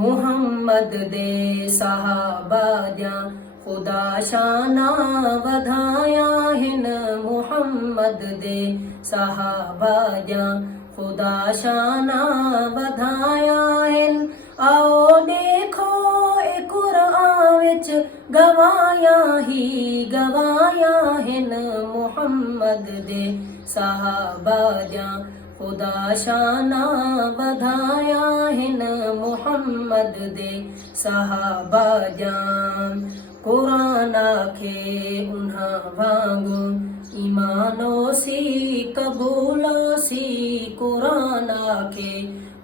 मुहम्मद दे सहाबा जा खुदा शाना वधाया हिन। मुहम्मद दे सहाबा जा खुदा शाना वधाया हिन। आओ देखो ए कुरान विच गवाया ही गवाया हिन। मुहम्मद दे सहाबा जा खुदा शाना वधाया हिन। मुहम्मद दे सहाबा जा कुरान आखे उन्हा वांगु ईमानो सी कबूलो सी। कुरान आखे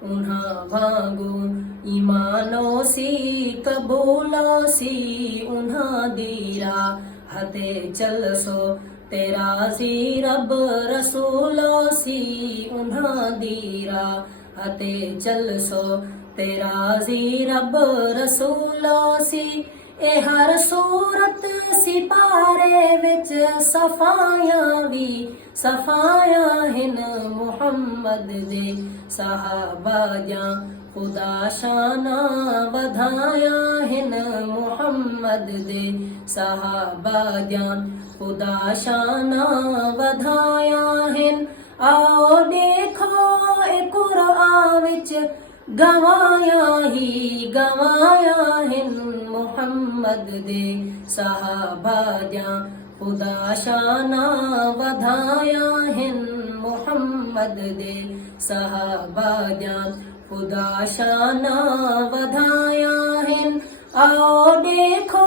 उन्हा वांगु ईमानो सी कबूलो सी। उन्हा दीरा हते चल सो तेरा सी रब रसूलो सी। उन्हा दीरा हते चल सो तेरा सी रब रसूलो सी। ए हर सूरत सिपारे विच सफाया भी सफाया हिन। मुहम्मद दे सहाबा जा खुदा शाना वधाया हिन। मुहम्मद दे सहाबा जा खुदा शाना वधाया हिन। आओ देखो ए कुरान विच गवाया ही गवाया हिन। मुहम्मद दे सहाबा जा खुदा शाना वधाया हिन। मुहम्मद दे सहाबा जा खुदा शाना वधाया हिन। आओ देखो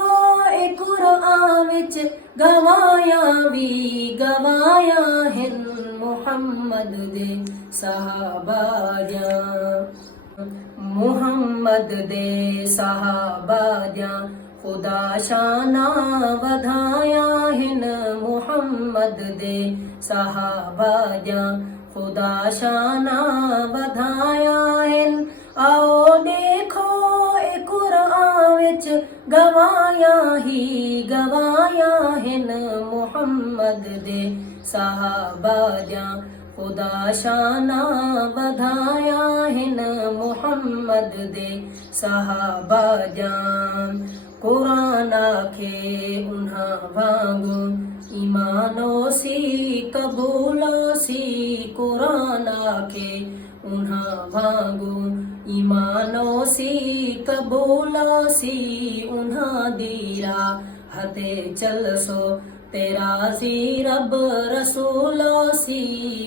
ए कुरान विच गवाया भी गवाया हिन। मुहम्मद दे सहाबा जा मुहम्मद दे सहाबा जा खुदा शाना वधाया हिन। मुहम्मद दे सहाबा जा खुदा शाना वधाया हिन। आओ देखो ए कुरान विच गवाया ही गवाया हिन। मुहम्मद दे सहाबा जा खुदा शाना वधाया हिन। मुहम्मद दे सहाबा जा कुरान आखे उन्हा वांगु ईमानो सी कबूलो सी। कुरान आखे उन्हा वांगु ईमानो सी कबूलो सी। उन्हा दीरा हते चल सो तेरा सी रब रसूलो सी।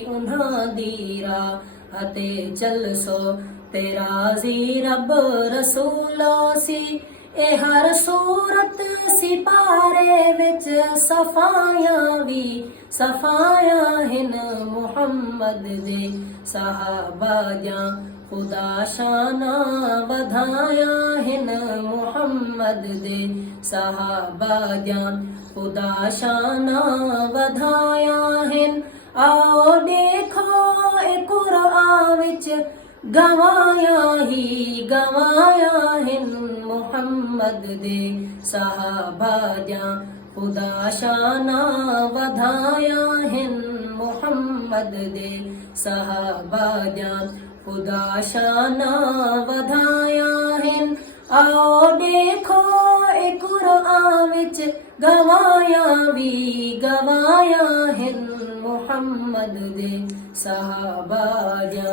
उन्हा दीरा हते चल सो तेरा सी रब रसूलो सी। ए हर सूरत सिपारे विच सफाया भी सफाया हिन। मुहम्मद दे सहाबा जा खुदा शाना वधाया हिन। मुहम्मद दे सहाबा जा खुदा शाना वधाया हिन। आओ देखो ए कुरान विच गवाया ही गवाया हिन। मुहम्मद दे सहाबा जा खुदा शाना वधाया हिन। मुहम्मद दे सहाबा जा खुदा शाना वधाया हिन। आओ देखो ए कुरान विच गवाया भी गवाया हिन। मुहम्मद दे सहाबा जा।